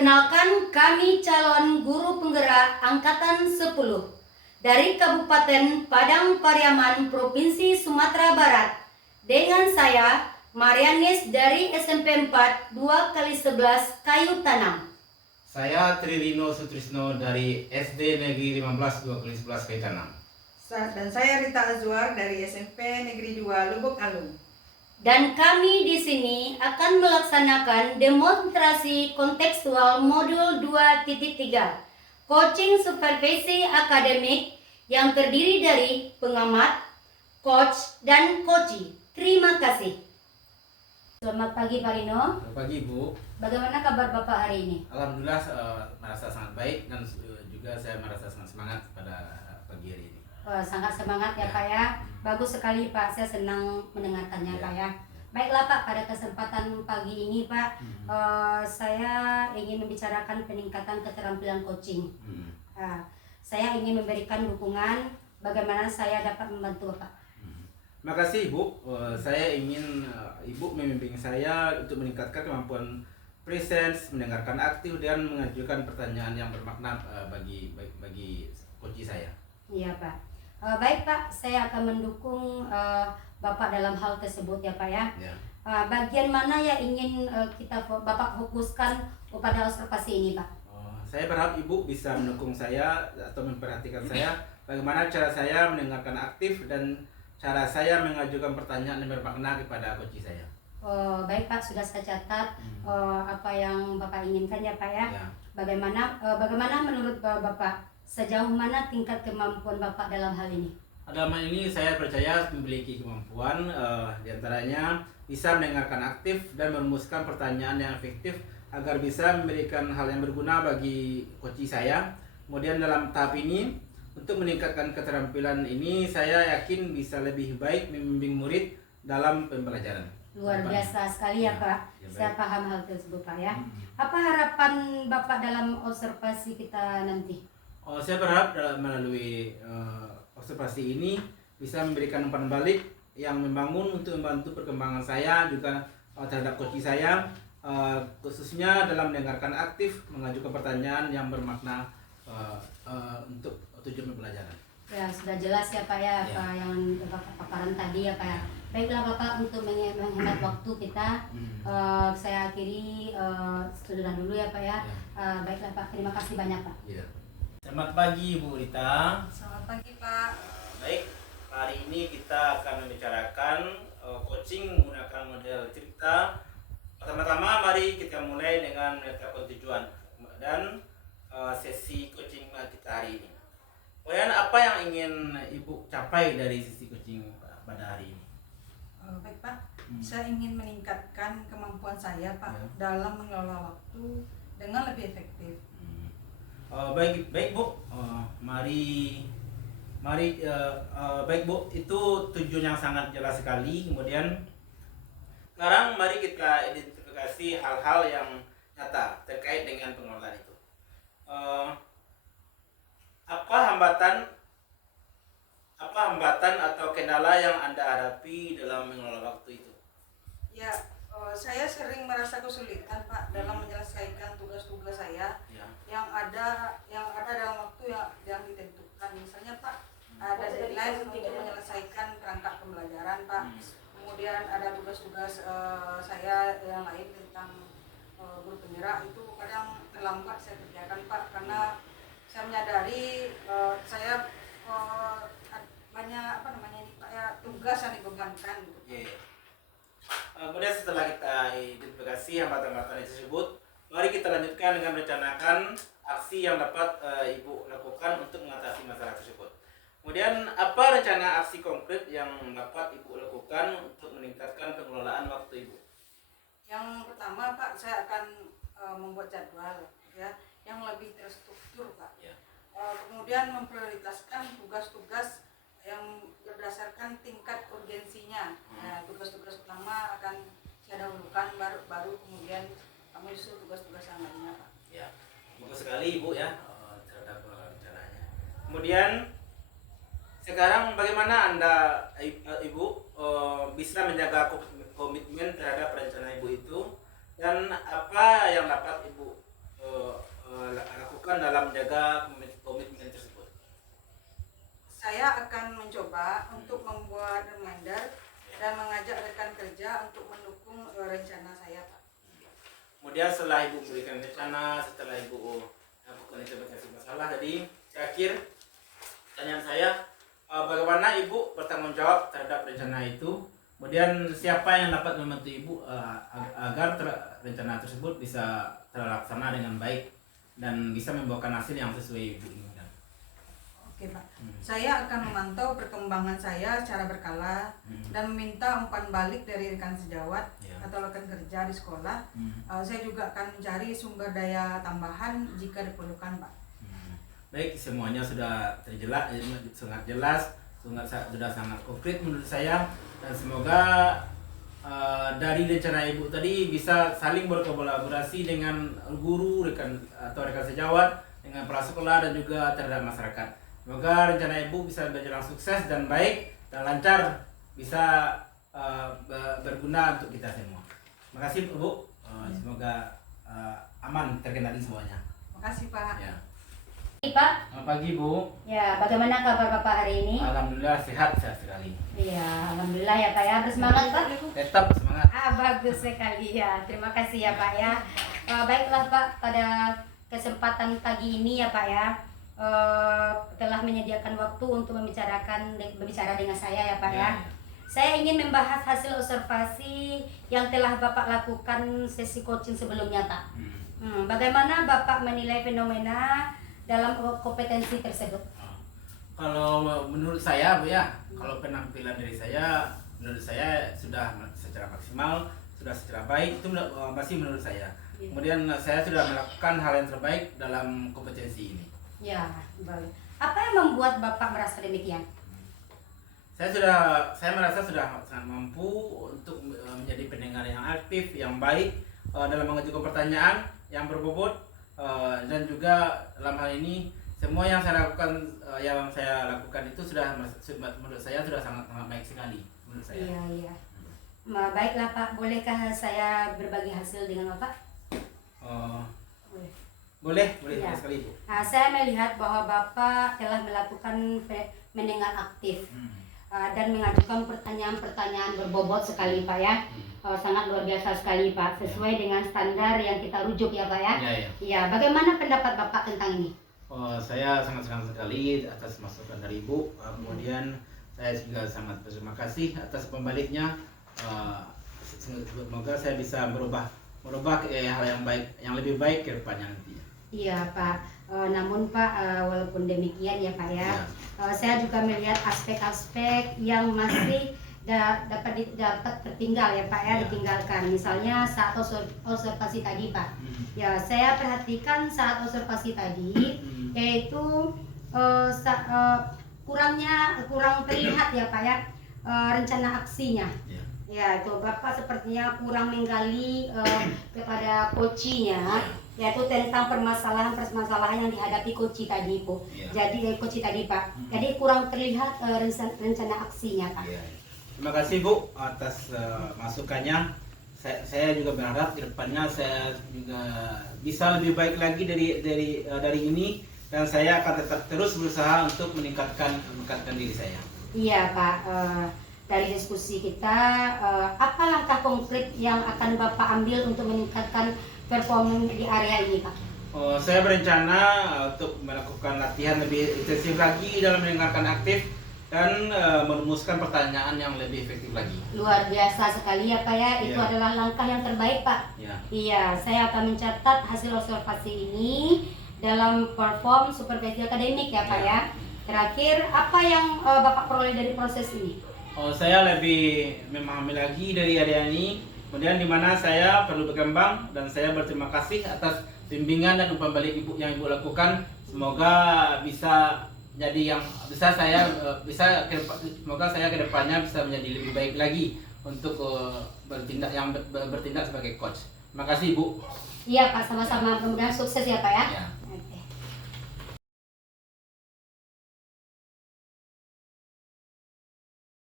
Perkenalkan, kami calon guru penggerak Angkatan 10 dari Kabupaten Padang Pariaman, Provinsi Sumatera Barat. Dengan saya, Marianis dari SMP 4 2x11 Kayu Tanam. Saya Tririno Sutrisno dari SD Negeri 15 2x11 Kayu Tanam. Dan saya Rita Azwar dari SMP Negeri 2 Lubuk Alung. Dan kami di sini akan melaksanakan demonstrasi kontekstual modul 2.3 Coaching Supervisi Akademik yang terdiri dari pengamat, coach, dan coachee. Terima kasih. Selamat pagi Pak Rino. Selamat pagi Bu. Bagaimana kabar Bapak hari ini? Alhamdulillah merasa sangat baik dan juga saya merasa sangat semangat pada pagi hari ini. Sangat semangat ya Pak ya. Bagus sekali Pak, saya senang mendengarkannya Pak ya. Baiklah Pak, pada kesempatan pagi ini Pak, saya ingin membicarakan peningkatan keterampilan coaching. Saya ingin memberikan dukungan bagaimana saya dapat membantu Bapak. Terima kasih Ibu. Saya ingin Ibu membimbing saya untuk meningkatkan kemampuan presence, mendengarkan aktif dan mengajukan pertanyaan yang bermakna bagi coach saya. Iya Pak. Baik Pak, saya akan mendukung Bapak dalam hal tersebut ya Pak ya. Bagian mana yang ingin Bapak fokuskan kepada observasi ini Pak? Saya berharap Ibu bisa mendukung saya atau memperhatikan saya bagaimana cara saya mendengarkan aktif dan cara saya mengajukan pertanyaan yang bermakna kepada coach saya. Baik Pak, sudah saya catat apa yang Bapak inginkan ya Pak ya. Bagaimana menurut Bapak, sejauh mana tingkat kemampuan Bapak dalam hal ini? Dalam hal ini saya percaya memiliki kemampuan diantaranya bisa mendengarkan aktif dan merumuskan pertanyaan yang efektif agar bisa memberikan hal yang berguna bagi coach saya. Kemudian dalam tahap ini untuk meningkatkan keterampilan ini saya yakin bisa lebih baik membimbing murid dalam pembelajaran. Luar biasa sekali ya Pak. Saya paham hal tersebut Pak ya. Apa harapan Bapak dalam observasi kita nanti? Saya berharap melalui observasi ini bisa memberikan umpan balik yang membangun untuk membantu perkembangan saya juga terhadap coach saya, khususnya dalam mendengarkan aktif, mengajukan pertanyaan yang bermakna untuk tujuan pembelajaran. Ya sudah jelas ya Pak ya, apa yang Bapak paparan tadi ya Pak ya. Baiklah Bapak, untuk menghemat waktu kita, saya akhiri sudah dulu ya Pak ya. Baiklah Pak, terima kasih banyak Pak. Selamat pagi Bu Rita. Selamat pagi Pak. Baik, hari ini kita akan membicarakan coaching menggunakan model cerita. Pertama-tama mari kita mulai dengan menetapkan tujuan dan sesi coaching kita hari ini. Kemudian apa yang ingin Ibu capai dari sesi coaching pada hari ini? Baik Pak, saya ingin meningkatkan kemampuan saya Pak dalam mengelola waktu dengan lebih efektif. Baik Bu, mari baik Bu, itu tujuan yang sangat jelas sekali. Kemudian sekarang mari kita identifikasi hal-hal yang nyata terkait dengan pengelolaan itu. Apa hambatan atau kendala yang Anda hadapi dalam mengelola waktu itu? Ya, saya sering merasa kesulitan Pak dalam menyelesaikan tugas-tugas saya yang ada dalam waktu yang ditentukan. Misalnya Pak, ada deadline untuk menyelesaikan perangkat pembelajaran Pak. Kemudian ada tugas-tugas saya yang lain tentang guru penggerak, itu kadang terlambat saya kerjakan Pak, karena saya menyadari saya banyak tugas yang dibebankan gitu. Kemudian setelah kita identifikasi hambatan-hambatan tersebut, mari kita lanjutkan dengan merencanakan aksi yang dapat Ibu lakukan untuk mengatasi masalah tersebut. Kemudian apa rencana aksi konkret yang dapat Ibu lakukan untuk meningkatkan pengelolaan waktu Ibu? Yang pertama Pak, saya akan membuat jadwal ya yang lebih terstruktur Pak. Kemudian memprioritaskan tugas-tugas yang berdasarkan tingkat urgensinya. Tugas-tugas utama akan saya dahulukan, baru kemudian menyusul tugas-tugas yang lainnya Pak. Bagus sekali Ibu ya terhadap rencananya. Kemudian sekarang bagaimana Anda Ibu bisa menjaga komitmen terhadap rencana Ibu itu, dan apa yang dapat Ibu lakukan dalam menjaga komitmen tersebut? Saya akan mencoba untuk membuat reminder dan mengajak rekan kerja untuk mendukung rencana saya, Pak. Kemudian setelah Ibu memberikan rencana, setelah Ibu melakukan identifikasi masalah tadi, terakhir pertanyaan saya, bagaimana Ibu bertanggung jawab terhadap rencana itu? Kemudian siapa yang dapat membantu Ibu agar rencana tersebut bisa terlaksana dengan baik dan bisa membuahkan hasil yang sesuai Ibu inginkan? Oke, Pak. Saya akan memantau perkembangan saya secara berkala dan meminta umpan balik dari rekan sejawat atau rekan kerja di sekolah. Saya juga akan mencari sumber daya tambahan jika diperlukan, Pak. Baik, semuanya sudah sangat jelas, sudah sangat konkret menurut saya, dan semoga dari rencana Ibu tadi bisa saling berkolaborasi dengan guru, rekan sejawat, dengan kepala sekolah dan juga terhadap masyarakat. Semoga rencana Ibu bisa berjalan sukses dan baik dan lancar, bisa berguna untuk kita semua. Terima kasih Bu. Semoga aman terkendali semuanya. Terima kasih, Pak. Ya. Pak. Selamat pagi Bu. Ya, bagaimana kabar Bapak hari ini? Alhamdulillah sehat sekali. Iya, alhamdulillah ya Pak ya. Bersemangat Pak. Tetap semangat. Bagus sekali ya. Terima kasih ya Pak ya. Baiklah Pak, pada kesempatan pagi ini ya Pak ya, telah menyediakan waktu untuk berbicara dengan saya ya Pak ya. Saya ingin membahas hasil observasi yang telah Bapak lakukan sesi coaching sebelumnya Pak. Bagaimana Bapak menilai fenomena dalam kompetensi tersebut? Kalau menurut saya Bu ya, kalau penampilan dari saya, menurut saya sudah secara maksimal, sudah secara baik, itu masih menurut saya. Kemudian saya sudah melakukan hal yang terbaik dalam kompetensi ini. Ya, baik. Apa yang membuat Bapak merasa demikian? Saya merasa sudah sangat mampu untuk menjadi pendengar yang aktif, yang baik dalam mengajukan pertanyaan yang berbobot, dan juga dalam hal ini semua yang saya lakukan itu sudah menurut saya sudah sangat baik sekali menurut saya. Iya. Baiklah Pak, bolehkah saya berbagi hasil dengan Bapak? Boleh Ya. sekali Bu. Saya melihat bahwa Bapak telah melakukan mendengar aktif dan mengajukan pertanyaan-pertanyaan berbobot sekali Pak ya. Sangat luar biasa sekali Pak, sesuai dengan standar yang kita rujuk ya Pak ya. Iya. Bagaimana pendapat Bapak tentang ini? Saya sangat senang sekali atas masukan dari Ibu. Kemudian saya juga sangat berterima kasih atas pembaliknya. Semoga saya bisa merubah hal yang baik, yang lebih baik ke depannya nanti. Iya Pak. Namun Pak, walaupun demikian ya Pak ya, saya juga melihat aspek-aspek yang masih dapat tertinggal ya Pak ya, ditinggalkan. Misalnya saat observasi tadi Pak. Ya, saya perhatikan saat observasi tadi yaitu kurang terlihat ya Pak ya rencana aksinya. Ya, itu Bapak sepertinya kurang menggali kepada coachnya, yaitu tentang permasalahan yang dihadapi coach tadi Bu. Jadi coach tadi Pak. Jadi kurang terlihat rencana aksinya Pak. Terima kasih Bu atas masukannya. Saya juga berharap ke depannya saya juga bisa lebih baik lagi dari ini, dan saya akan tetap terus berusaha untuk meningkatkan diri saya. Iya Pak. Dari diskusi kita, apa langkah konkret yang akan Bapak ambil untuk meningkatkan performa di area ini Pak? Saya berencana untuk melakukan latihan lebih intensif lagi dalam mendengarkan aktif dan merumuskan pertanyaan yang lebih efektif lagi. Luar biasa sekali ya Pak ya, itu adalah langkah yang terbaik Pak. Iya, saya akan mencatat hasil observasi ini dalam perform supervisi akademik ya Pak ya. Terakhir, apa yang Bapak peroleh dari proses ini? Saya lebih memahami lagi dari area ini, kemudian di mana saya perlu berkembang, dan saya berterima kasih atas bimbingan dan umpan balik yang Ibu lakukan. Semoga bisa jadi yang semoga saya ke depannya bisa menjadi lebih baik lagi untuk bertindak sebagai coach. Terima kasih Ibu. Iya Pak, sama-sama, mudah-mudahan sukses ya Pak ya.